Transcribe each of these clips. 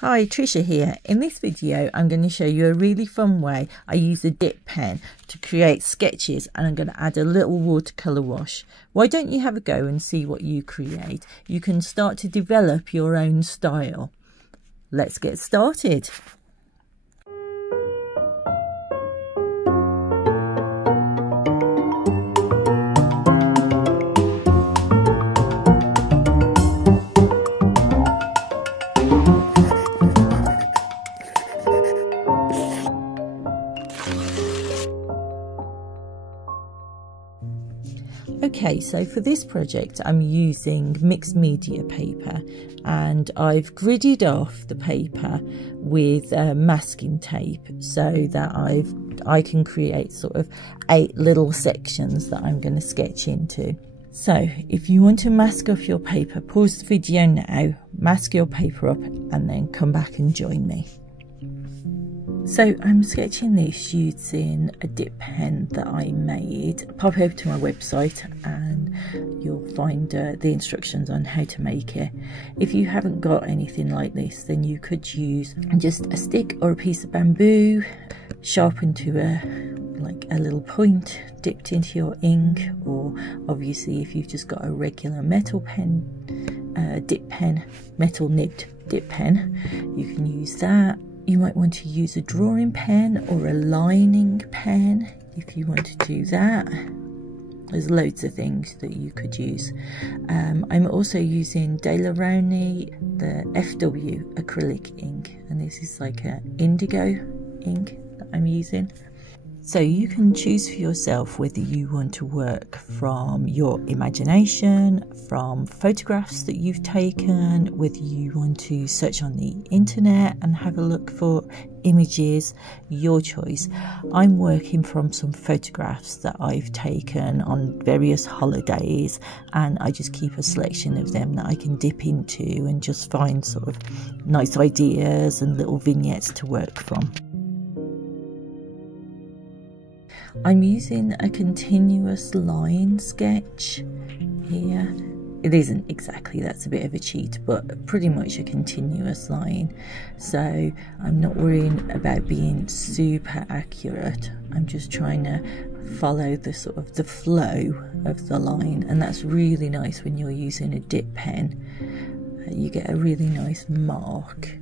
Hi, Trisha here. In this video I'm going to show you a really fun way I use a dip pen to create sketches, and I'm going to add a little watercolour wash. Why don't you have a go and see what you create? You can start to develop your own style. Let's get started. Okay, so for this project I'm using mixed media paper, and I've gridded off the paper with masking tape so that I can create sort of 8 little sections that I'm going to sketch into. So if you want to mask off your paper, pause the video now, mask your paper up, and then come back and join me. So I'm sketching this using a dip pen that I made. Pop over to my website and you'll find the instructions on how to make it. If you haven't got anything like this, then you could use just a stick or a piece of bamboo sharpened to a little point, dipped into your ink, or obviously if you've just got a regular metal pen, dip pen, metal nibbed dip pen, you can use that. You might want to use a drawing pen or a lining pen if you want to do that. There's loads of things that you could use. I'm also using Daler Rowney, the FW Acrylic ink, and this is like an indigo ink that I'm using. So you can choose for yourself whether you want to work from your imagination, from photographs that you've taken, whether you want to search on the internet and have a look for images, your choice. I'm working from some photographs that I've taken on various holidays, and I just keep a selection of them that I can dip into and just find sort of nice ideas and little vignettes to work from. I'm using a continuous line sketch here. It isn't exactly, that's a bit of a cheat, but pretty much a continuous line. So I'm not worrying about being super accurate. I'm just trying to follow the sort of the flow of the line, and that's really nice when you're using a dip pen. You get a really nice mark.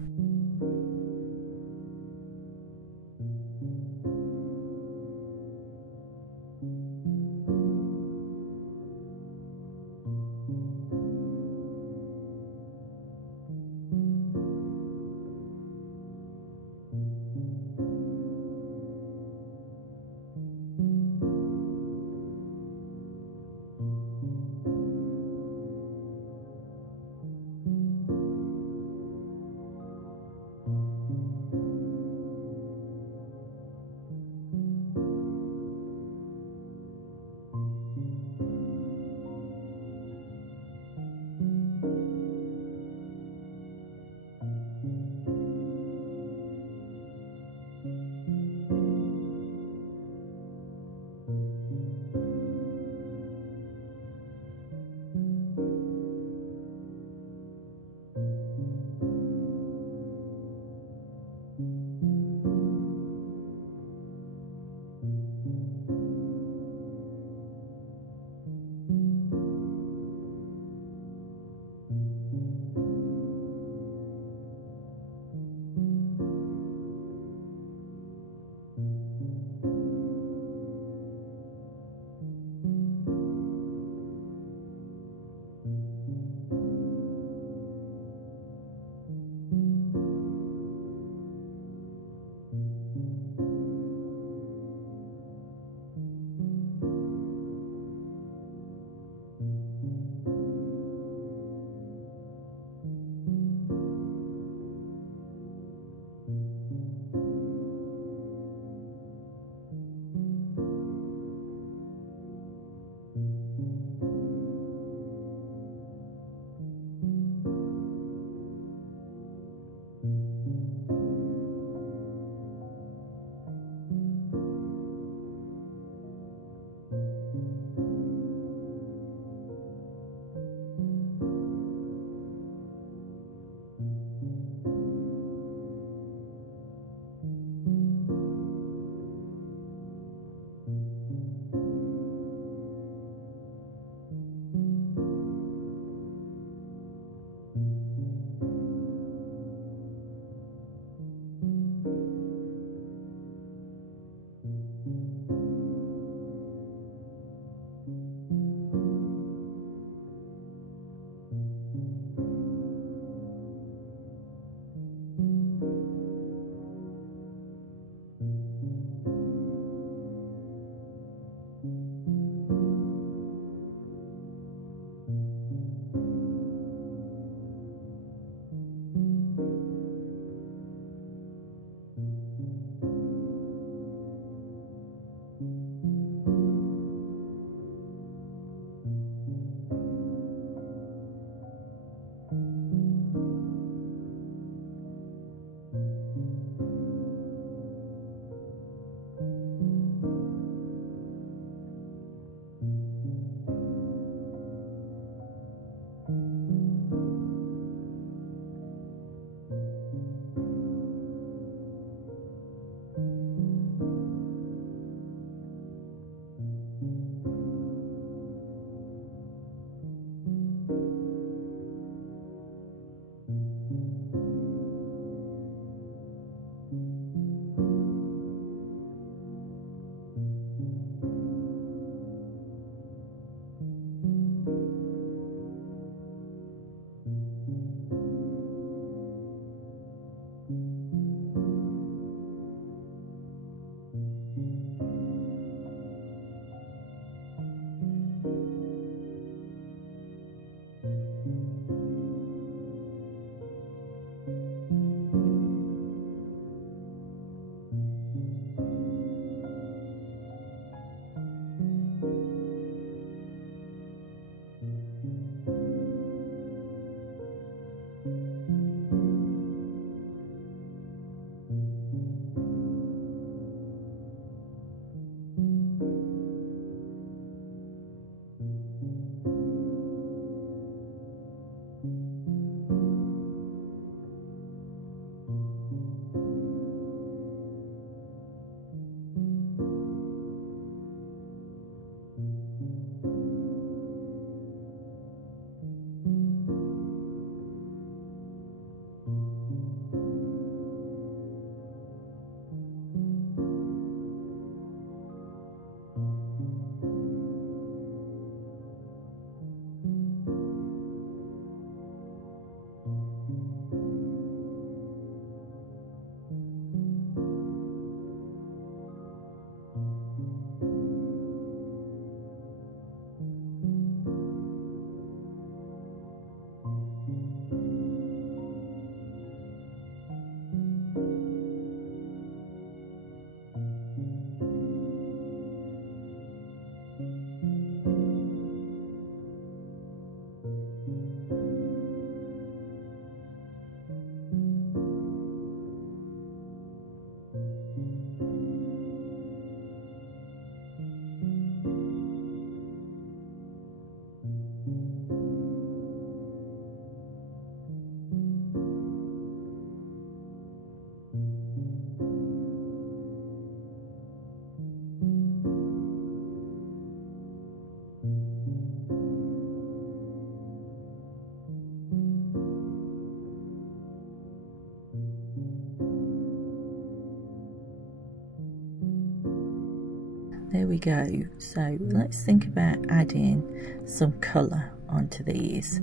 There we go. So let's think about adding some colour onto these.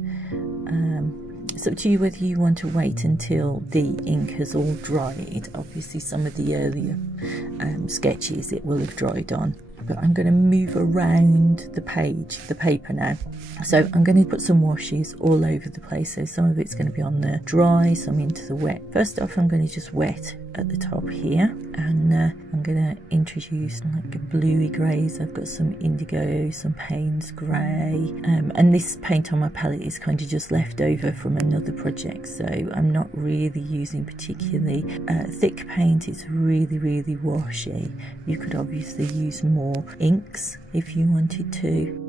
It's up to you whether you want to wait until the ink has all dried. Obviously some of the earlier sketches it will have dried on, but I'm going to move around the page, the paper now. So I'm going to put some washes all over the place. So some of it's going to be on the dry, some into the wet. First off, I'm going to just wet at the top here, and I'm going to introduce like bluey greys. I've got some indigo, some Payne's grey, and this paint on my palette is kind of just left over from another project, so I'm not really using particularly thick paint. It's really washy. You could obviously use more inks if you wanted to.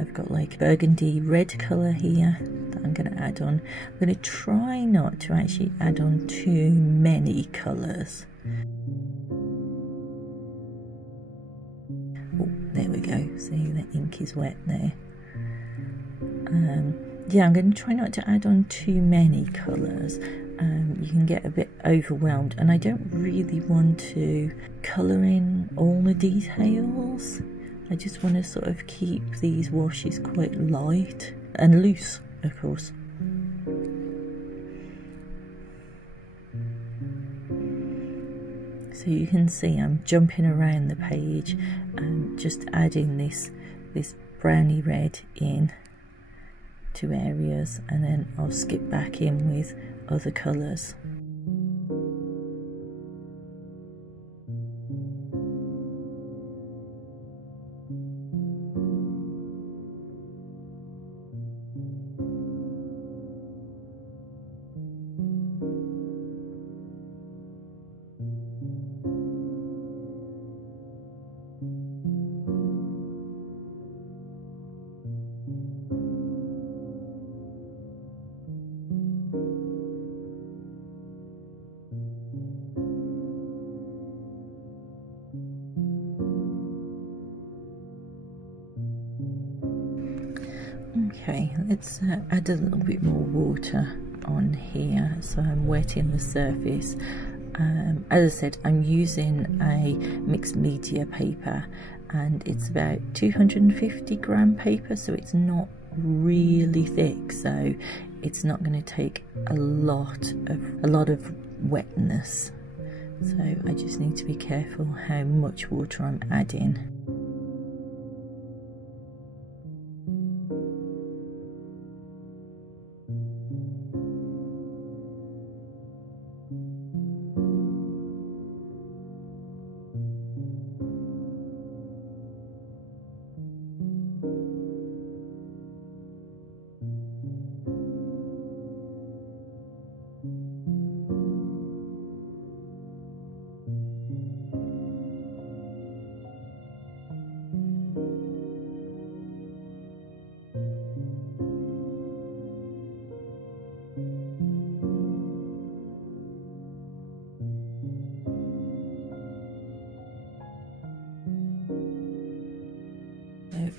I've got like burgundy red colour here that I'm going to add on. I'm going to try not to actually add on too many colours. Oh, there we go. See, the ink is wet there. Yeah, I'm going to try not to add on too many colours. You can get a bit overwhelmed, and I don't really want to colour in all the details. I just want to sort of keep these washes quite light and loose, of course. So you can see I'm jumping around the page and just adding this browny red in to areas, and then I'll skip back in with other colours. Okay, let's add a little bit more water on here. So I'm wetting the surface. As I said, I'm using a mixed media paper, and it's about 250 gram paper, so it's not really thick, so it's not going to take a lot of wetness. So I just need to be careful how much water I'm adding.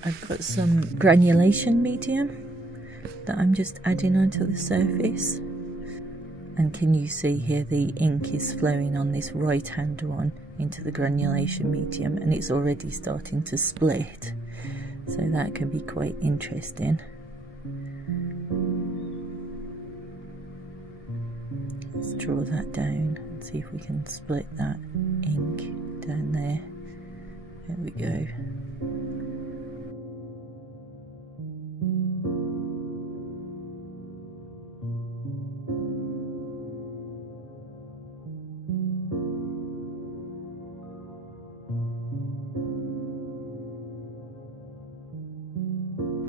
I've got some granulation medium that I'm just adding onto the surface, and can you see here the ink is flowing on this right hand one into the granulation medium, and it's already starting to split, so that can be quite interesting. Let's draw that down and see if we can split that ink down there. There we go.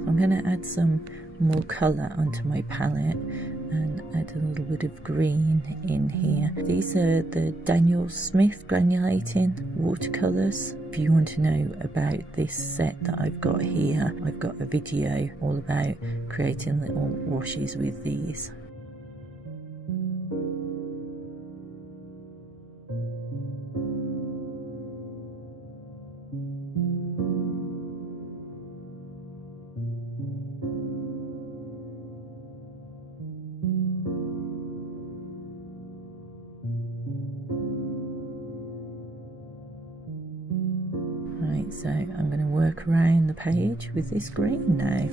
I'm going to add some more colour onto my palette and add a little bit of green in here. These are the Daniel Smith granulating watercolours. If you want to know about this set that I've got here, I've got a video all about creating little washes with these. So I'm going to work around the page with this green now.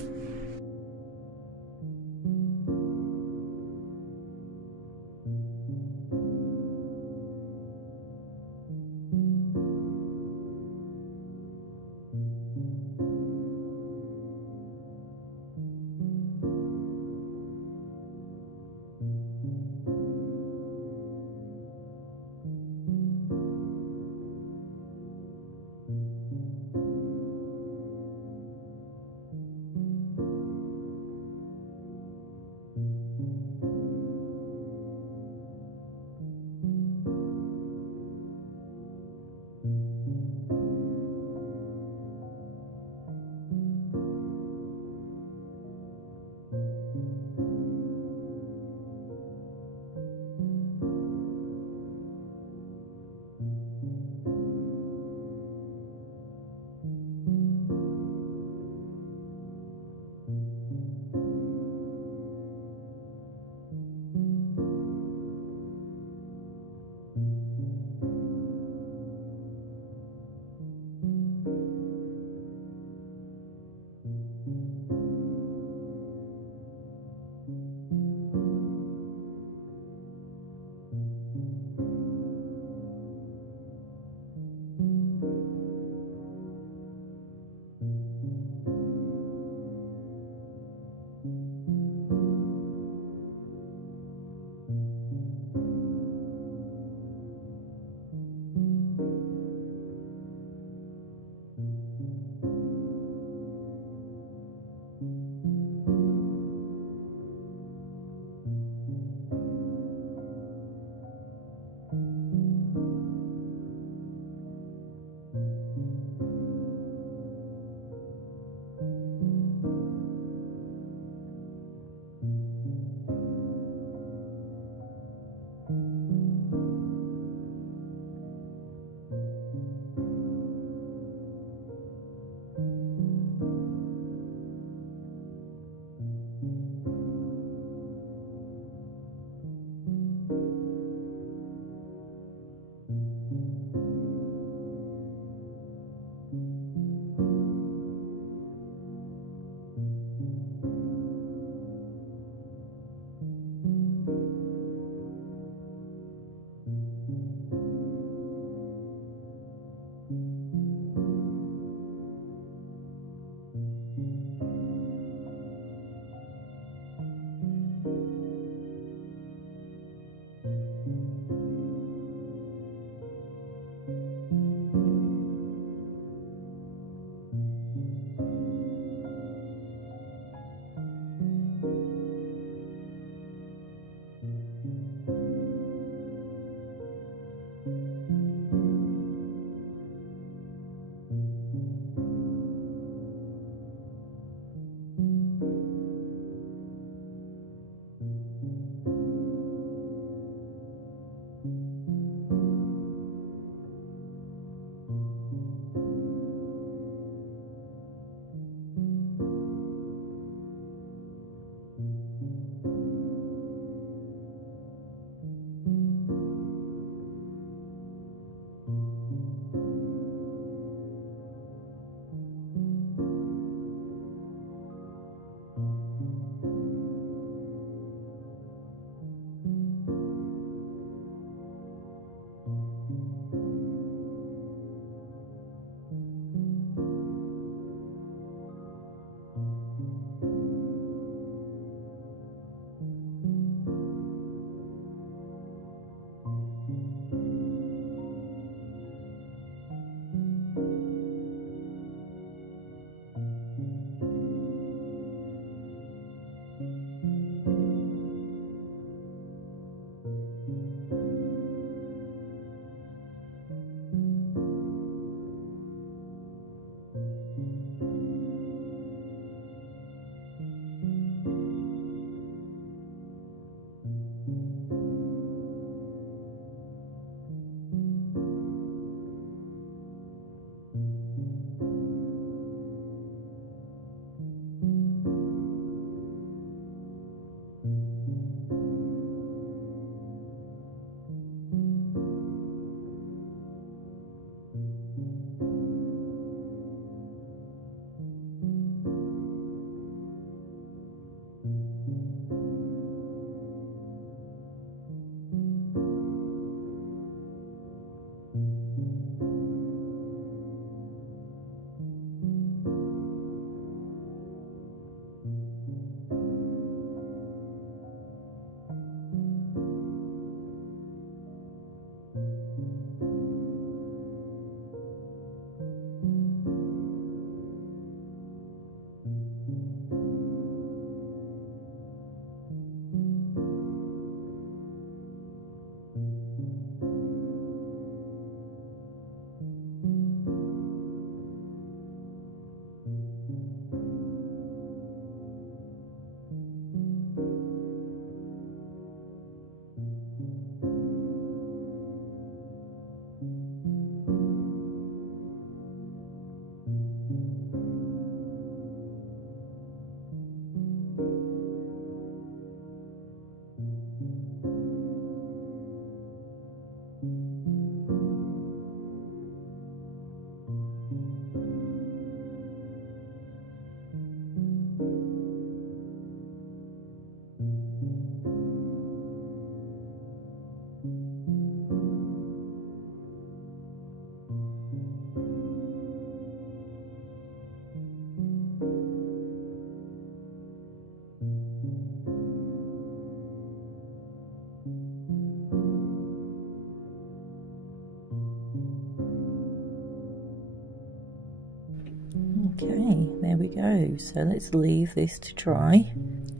There we go. So let's leave this to dry,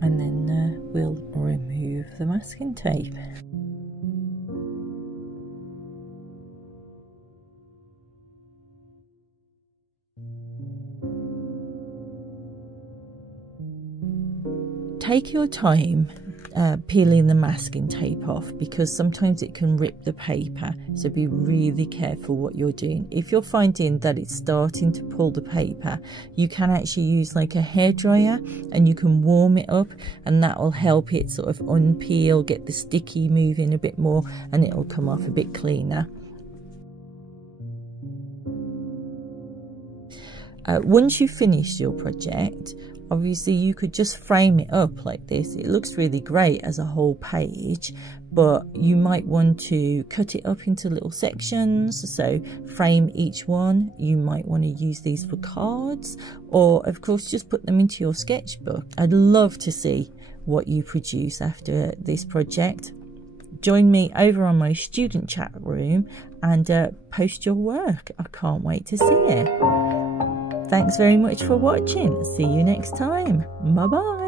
and then we'll remove the masking tape. Take your time peeling the masking tape off, because sometimes it can rip the paper, so be really careful what you're doing. If you're finding that it's starting to pull the paper, you can actually use like a hairdryer and you can warm it up, and that will help it sort of unpeel, get the sticky moving a bit more, and it'll come off a bit cleaner. Once you've finished your project, obviously you could just frame it up like this. It looks really great as a whole page, but you might want to cut it up into little sections, so frame each one. You might want to use these for cards, or of course just put them into your sketchbook. I'd love to see what you produce after this project. Join me over on my student chat room and post your work. I can't wait to see it. Thanks very much for watching. See you next time. Bye bye.